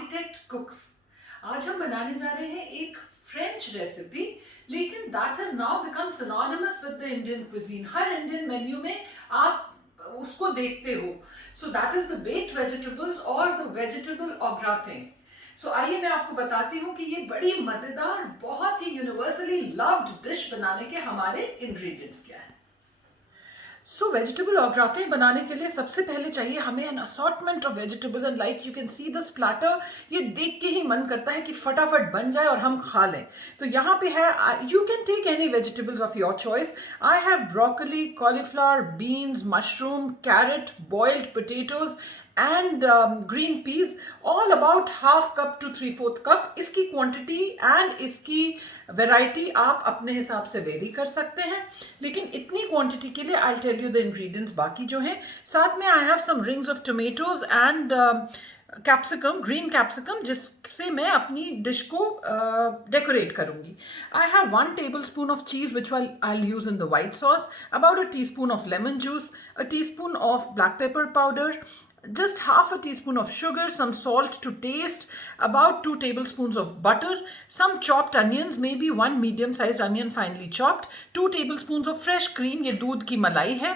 Architect कुक्स। आज हम बनाने जा रहे हैं एक फ्रेंच रेसिपी, लेकिन that has now become synonymous with the Indian cuisine. Her Indian menu में आप उसको देखते हो। So that is the baked vegetables और द वेजिटेबल au gratin। सो आइए मैं आपको बताती हूँ कि ये बड़ी मजेदार, बहुत ही यूनिवर्सली लव्ड डिश बनाने के हमारे इंग्रेडिएंट्स क्या है। सो वेजिटेबल au gratin बनाने के लिए सबसे पहले चाहिए हमें an assortment of vegetables, and like you can see this platter, ये देख के ही मन करता है कि फटाफट बन जाए और हम खा लें। तो यहाँ पे है, you can take any vegetables of your choice. I have broccoli, cauliflower, beans, mushroom, carrot, boiled potatoes and green peas, all about half cup to 3/4 cup। इसकी क्वांटिटी एंड इसकी वैरायटी आप अपने हिसाब से वेरी कर सकते हैं, लेकिन इतनी क्वांटिटी के लिए I tell you the ingredients बाकी जो हैं। साथ में I have some rings of tomatoes and capsicum, green capsicum, जिससे मैं अपनी डिश को डेकोरेट करूंगी। I have 1 tablespoon of cheese which I'll use in the white sauce, about a teaspoon of lemon juice, a teaspoon of black pepper powder, just half a teaspoon of sugar, some salt to taste, about 2 tablespoons of butter, some chopped onions, maybe 1 medium sized onion finely chopped, 2 tablespoons of fresh cream, ये दूध की मलाई है।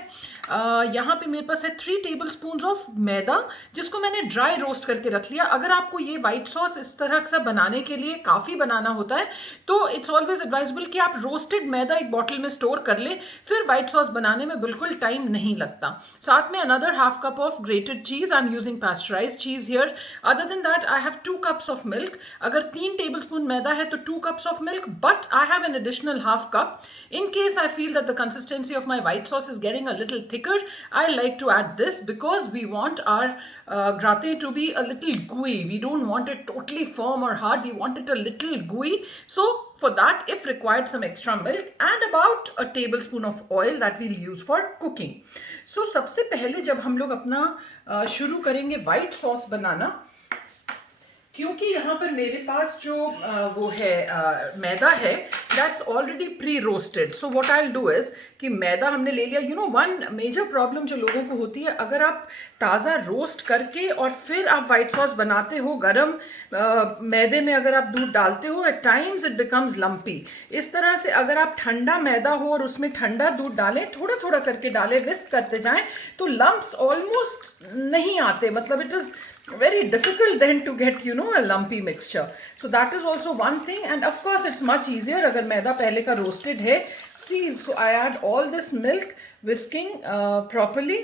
यहाँ पे मेरे पास है 3 tablespoons of मैदा, जिसको मैंने ड्राई रोस्ट करके रख लिया। अगर आपको ये व्हाइट सॉस इस तरह से बनाने के लिए काफ़ी बनाना होता है तो इट्स ऑलवेज एडवाइजेबल कि आप रोस्टेड मैदा एक बॉटल में स्टोर कर लें, फिर व्हाइट सॉस बनाने में बिल्कुल टाइम नहीं लगता। साथ में another half cup of grated cheese, I am using pasteurised cheese here. Other than that I have 2 cups of milk। अगर 3 tablespoon मैदा है तो 2 cups of milk, but I have an additional half cup in case I feel that the consistency of my white sauce is getting a little thicker. I like to add this because we want our gratin to be a little gooey. We don't want it totally firm or hard. We want it a little gooey. So for that, if required, some extra milk and about a tablespoon of oil that we'll use for cooking. So सबसे पहले जब हम लोग अपना शुरू करेंगे white sauce बनाना, क्योंकि यहाँ पर मेरे पास जो वो है मैदा है, that's already pre roasted. So what I will do is कि मैदा हमने ले लिया। You know, one major problem जो लोगों को होती है, अगर आप ताज़ा रोस्ट करके और फिर आप वाइट सॉस बनाते हो गरम मैदे में, अगर आप दूध डालते हो, at times it becomes lumpy. इस तरह से अगर आप ठंडा मैदा हो और उसमें ठंडा दूध डालें, थोड़ा थोड़ा करके डालें, विस्क करते जाएं, तो लम्प्स ऑलमोस्ट नहीं आते। मतलब it is very difficult then to get, you know, a lumpy mixture. So that is also one thing, and of course it's much easier अगर मैदा पहले का roasted है। See, so I add all this milk, whisking properly.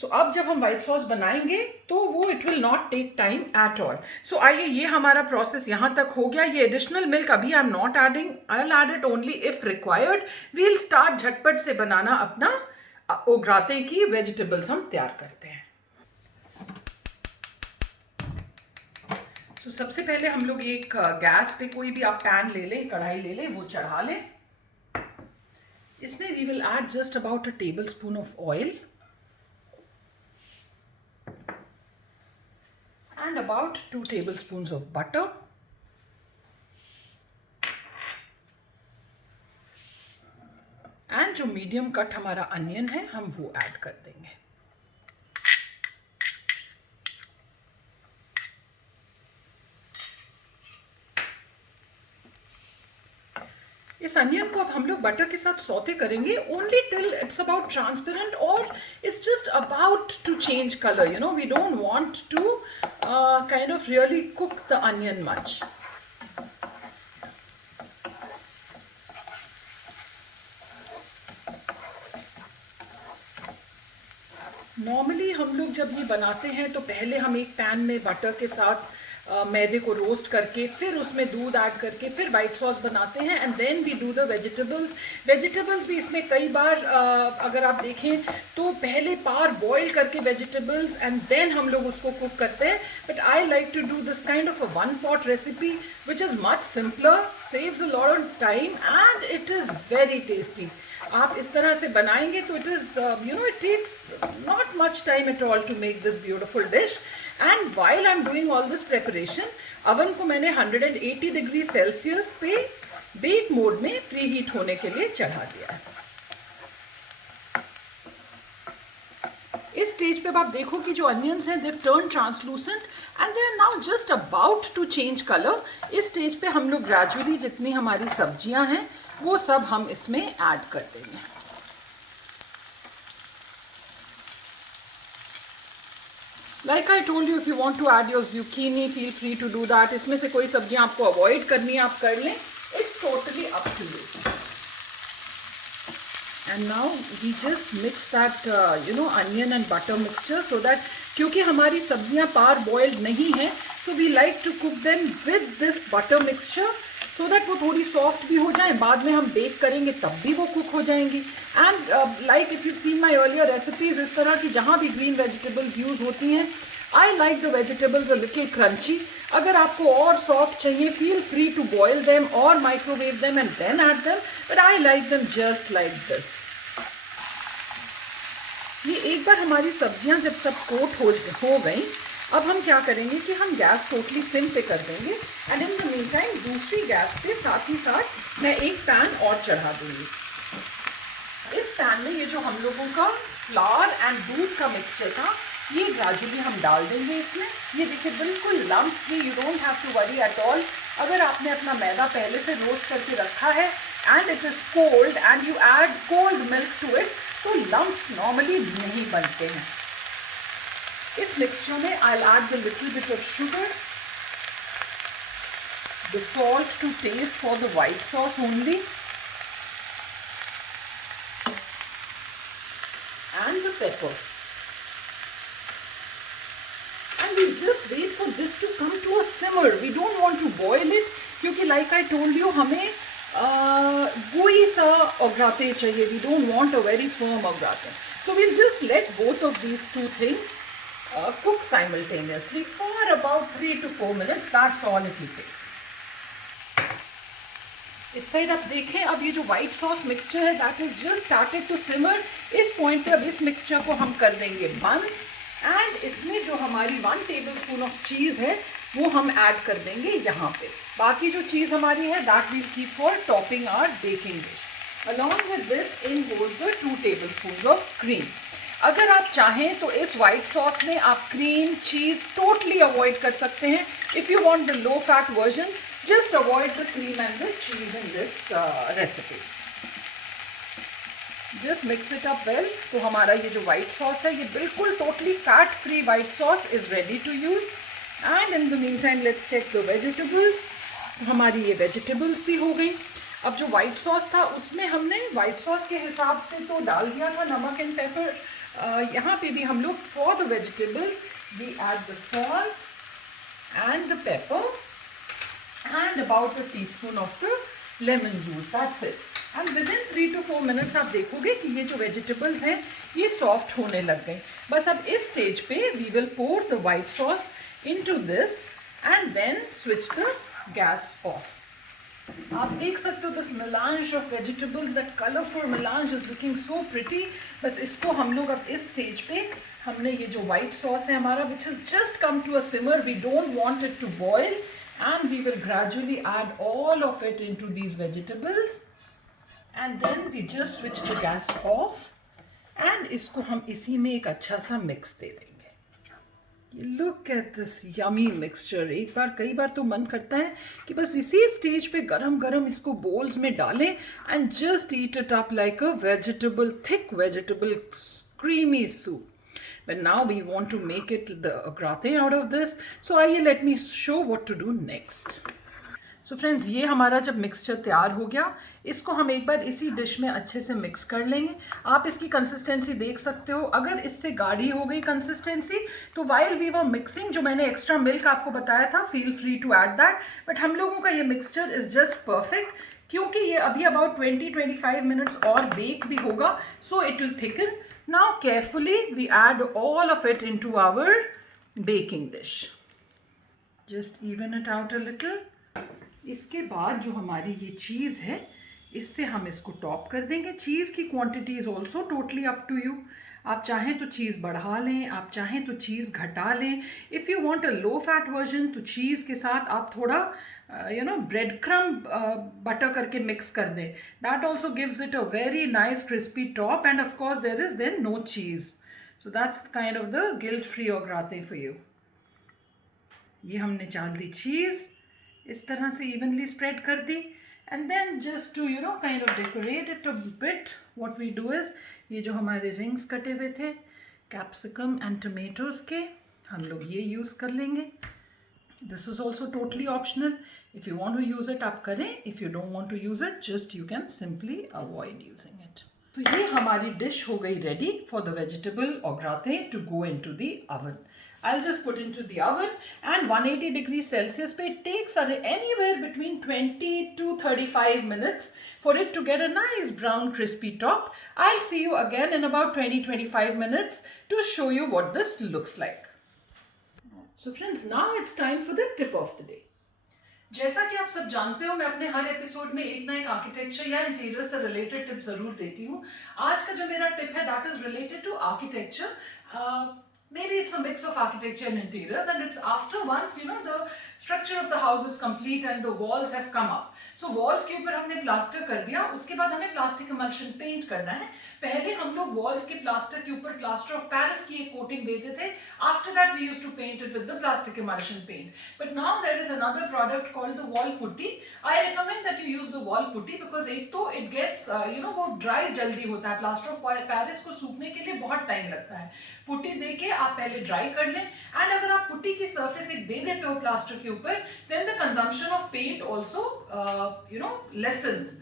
So अब जब हम white sauce बनाएंगे तो वो it will not take time at all. So आइए, ये हमारा process यहाँ तक हो गया। ये additional milk अभी I'm not adding, I'll add it only if required. We'll start झटपट से बनाना अपना au gratin की vegetables हम तैयार करते हैं। तो सबसे पहले हम लोग एक गैस पे कोई भी आप पैन ले लें, कढ़ाई ले लें, वो चढ़ा लें। इसमें we will add just about a tablespoon of oil and about 2 tablespoons of butter, and जो मीडियम कट हमारा अनियन है हम वो ऐड कर देंगे। इस अनियन को अब हम लोग बटर के साथ सौते करेंगे only till it's about transparent और it's just about to change colour. You know, we don't want to kind of really cook the onion much. Normally हम लोग जब ये बनाते हैं तो पहले हम एक पैन में बटर के साथ मैदे को रोस्ट करके, फिर उसमें दूध ऐड करके, फिर वाइट सॉस बनाते हैं, and then we do the vegetables भी इसमें कई बार अगर आप देखें तो पहले पार बॉईल करके वेजिटेबल्स एंड देन हम लोग उसको कुक करते हैं। But I like to do this kind of a 1 pot recipe which is much simpler, saves a lot of time and it is very tasty. आप इस तरह से बनाएंगे तो it is you know, it takes not much time at all to make this beautiful dish. And while I am doing all this preparation, oven को मैंने 180 degree Celsius पे bake mode में प्री हीट होने के लिए चढ़ा दिया है। इस स्टेज पे अब आप देखो कि जो अनियंस हैं they turn translucent and they are now just about to change colour. इस स्टेज पे हम लोग ग्रेजुअली जितनी हमारी सब्जियां हैं वो सब हम इसमें ऐड कर देंगे। Like I told you, if you want to add your zucchini, feel free to do that. इसमें से कोई सब्जियां आपको अवॉइड करनी है आप कर लें, it's totally up to you. And now we just mix that onion and butter mixture so that क्योंकि हमारी सब्जियां पार बॉइल्ड नहीं है, so we like to cook them with this butter mixture so that वो थोड़ी सॉफ्ट भी हो जाए, बाद में हम बेक करेंगे तब भी वो कुक हो जाएंगी। And like if you seen my earlier recipes, इस तरह की जहाँ भी ग्रीन वेजिटेबल्स यूज होती हैं, I like the vegetables a little crunchy. अगर आपको और सॉफ्ट चाहिए, feel free to boil them और microwave them and then add them, but I like them just like this. ये एक बार हमारी सब्जियां जब सब कोट हो गई, अब हम क्या करेंगे कि हम गैस टोटली सिम पे कर देंगे and in the mean time दूसरी गैस पे साथ ही साथ मैं एक पैन और चढ़ा दूंगी। इस पैन में ये जो हम लोगों का फ्लावर एंड दूध का मिक्सचर था, ये ग्रेजुअली हम डाल देंगे इसमें। ये देखिए बिल्कुल lump free, you don't have to worry at all. अगर आपने अपना मैदा पहले से रोस्ट करके रखा है and it is cold and you add cold milk to it, तो लम्प्स नॉर्मली नहीं बनते हैं। इस मिक्सचर में I add the little bit of sugar, the salt to taste for the white sauce only, and the pepper, and we just wait for this to come to a simmer. We don't want to boil it क्योंकि like I told you हमें gooey सा अगराते चाहिए. We don't want a very firm अगराते. So we'll just let both of these two things cook simultaneously for about 3 to 4 minutes. That's all it will take. इस side आप देखें, अब ये जो white sauce mixture है that is just started to simmer. इस point पे अब इस मिक्सचर को हम कर देंगे बंद एंड इसमें जो हमारी 1 टेबलस्पून ऑफ चीज़ है वो हम ऐड कर देंगे यहाँ पे. बाकी जो चीज़ हमारी है that will keep for topping our baking dish. Along with this in goes the 2 tablespoon of cream. अगर आप चाहें तो इस वाइट सॉस में आप क्रीम चीज़ टोटली अवॉइड कर सकते हैं. If you want the low fat version, just avoid the cream and the cheese in this recipe. Just mix it up well. तो हमारा ये जो white sauce है ये बिल्कुल totally fat free white sauce is ready to use. And in the meantime let's check the vegetables. हमारी ये vegetables भी हो गई. अब जो white sauce था उसमें हमने white sauce के हिसाब से तो डाल दिया था नमक and pepper. यहाँ पे भी हम लोग for the vegetables we add the salt and the pepper and about a teaspoon of the lemon juice. That's it. And within 3 to 4 minutes आप देखोगे कि ये जो vegetables हैं ये soft होने लग गए. बस अब इस stage पे we will pour the white sauce into this and then switch the gas off. आप देख सकते हो this melange of vegetables, that colorful melange is looking so pretty. बस इसको हम लोग अब इस stage पे हमने ये जो white sauce है हमारा which has just come to a simmer, we don't want it to boil. And we will gradually add all of it into these vegetables and then we just switch the gas off and इसको हम इसी में एक अच्छा सा mix दे देंगे. Look at this yummy mixture. एक बार कई बार तो मन करता है कि बस इसी स्टेज पे गरम गरम इसको बोल्स में डालें and just eat it up like a vegetable, thick vegetable creamy soup. But now we want to make it the gratin out of this. So आइए let me show what to do next. So friends, ये हमारा जब mixture तैयार हो गया, इसको हम एक बार इसी डिश में अच्छे से मिक्स कर लेंगे. आप इसकी कंसिस्टेंसी देख सकते हो. अगर इससे गाढ़ी हो गई कंसिस्टेंसी तो while we were mixing, जो मैंने एक्स्ट्रा मिल्क आपको बताया था, feel free to add that. But हम लोगों का ये मिक्सचर इज जस्ट परफेक्ट क्योंकि ये अभी अबाउट 20-25 मिनट्स और बेक भी होगा. So it will thicken. Now carefully we add all of it into our baking dish. Just even it out a little. इसके बाद जो हमारी ये चीज़ है इससे हम इसको टॉप कर देंगे. चीज़ की quantity is also totally up to you. आप चाहें तो चीज़ बढ़ा लें, आप चाहें तो चीज़ घटा लें. If you want a low fat version तो चीज़ के साथ आप थोड़ा ब्रेड क्रम बटर करके मिक्स कर दें. That also gives it a very nice crispy top and of course there is then no cheese. So that's kind of the guilt-free au gratin for you. ये हमने डाल दी चीज़, इस तरह से evenly spread कर दी, and then just to kind of decorate it a bit, what we do is, ये जो हमारे रिंग्स कटे हुए थे कैप्सिकम एंड टमेटोज़ के, हम लोग ये यूज़ कर लेंगे. This is also totally optional. If you want to use it आप करें, if you don't want to use it just you can simply avoid using it. तो ये हमारी डिश हो गई ready for the vegetable au gratin to go into the oven. I'll just put into the oven, and 180 degrees Celsius पे it takes anywhere between 20 to 35 minutes for it to get a nice brown crispy top. I'll see you again in about 20-25 minutes to show you what this looks like. So friends, now it's time for the tip of the day. जैसा कि आप सब जानते हो, मैं अपने हर episode में एक ना एक आर्किटेक्चर या इंटीरियर से रिलेटेड टिप जरूर देती हूँ. आज का जो मेरा टिप है that is related to architecture. Maybe it's a mix of architecture and interiors, and it's after once the structure of the house is complete and the walls have come up. So walls के ऊपर हमने plaster कर दिया, उसके बाद हमें plastic emulsion paint करना है. पहले हम लोग वॉल्स के प्लास्टर के ऊपर प्लास्टर ऑफ पेरिस की एक कोटिंग देते थे. After that we used to paint it with the plastic emulsion paint. But now there is another product called the wall putty. I recommend that you use the wall putty because एक तो it gets वो dry जल्दी होता है. Plaster of Paris को सूखने के लिए बहुत टाइम लगता है. पुट्टी देके आप पहले ड्राई कर लें, एंड अगर आप पुट्टी की सरफेस एक दे देते हो प्लास्टर के ऊपर, then the consumption of paint also lessens,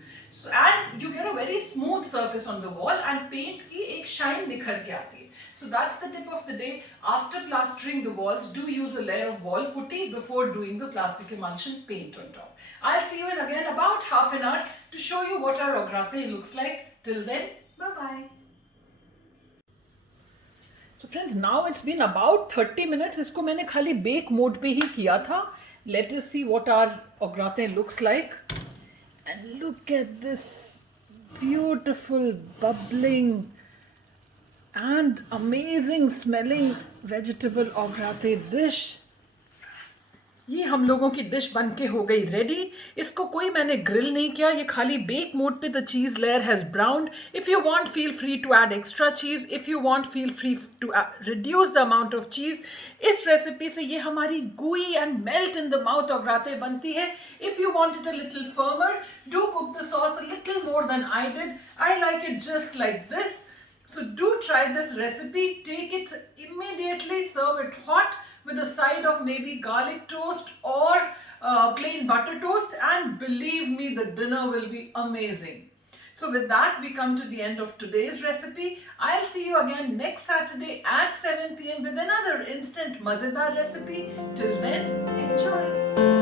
and you get a very smooth surface on the wall, and paint की एक शाइन निखर के आती है. So that's the tip of the day. After plastering the walls, do use a layer of wall putty before doing the plastic emulsion paint on top. I'll see you in again about half an hour to show you what our au gratin looks like. Till then, bye-bye. So friends, now it's been about 30 minutes. इसको मैंने खाली bake mode पे ही किया था. Let us see what our au gratin looks like. And look at this beautiful, bubbling and amazing smelling vegetable au gratin dish. ये हम लोगों की डिश बन के हो गई रेडी. इसको कोई मैंने ग्रिल नहीं किया, ये खाली बेक मोड पे the cheese layer has browned. If you want feel free to add extra cheese, if you want feel free to reduce the amount of cheese. इस रेसिपी से ये हमारी gooey and melt in the mouth au gratin बनती है. If you want it a little firmer, do cook the sauce a little more than I did. I like it just like this. So do try this recipe. Take it immediately, serve it hot with a side of maybe garlic toast or plain butter toast, and believe me, the dinner will be amazing. So with that, we come to the end of today's recipe. I'll see you again next Saturday at 7 p.m. with another instant mazedar recipe. Till then, enjoy.